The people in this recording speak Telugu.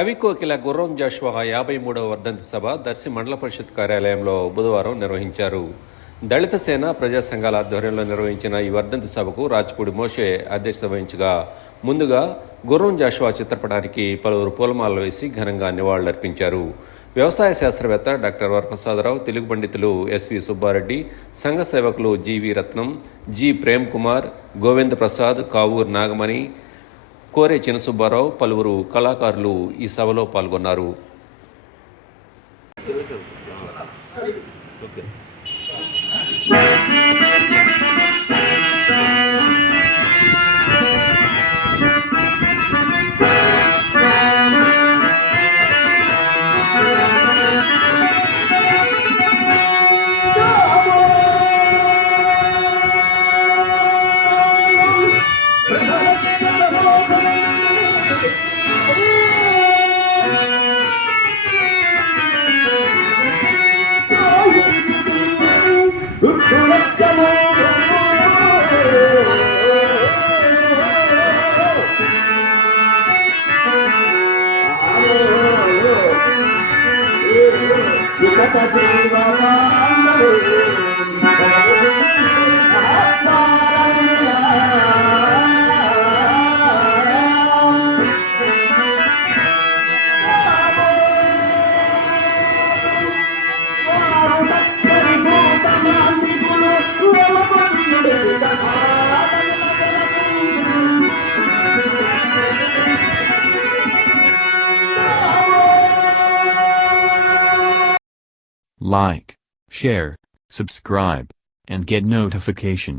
కవి కోకిల గుర్రం జాషువా 53వ వర్ధంతి సభ దర్శి మండల పరిషత్ కార్యాలయంలో బుధవారం నిర్వహించారు. దళిత సేన ప్రజా సంఘాల ఆధ్వర్యంలో నిర్వహించిన ఈ వర్ధంతి సభకు రాజ్పూడి మోషే అధ్యక్షత వహించగా ముందుగా గుర్రం జాషువా చిత్రపటానికి పలువురు పూలమాలలు వేసి ఘనంగా నివాళులర్పించారు. వ్యవసాయ శాస్త్రవేత్త డాక్టర్ వరప్రసాదరావు, తెలుగు పండితులు ఎస్వి సుబ్బారెడ్డి, సంఘ సేవకులు జీవి రత్నం, జి ప్రేమ్ కుమార్, గోవింద ప్రసాద్, కావూరు నాగమణి, కోరే చినసుబ్బారావు, పలువురు కళాకారులు ఈ సభలో పాల్గొన్నారు. Like, share, subscribe, and get notification.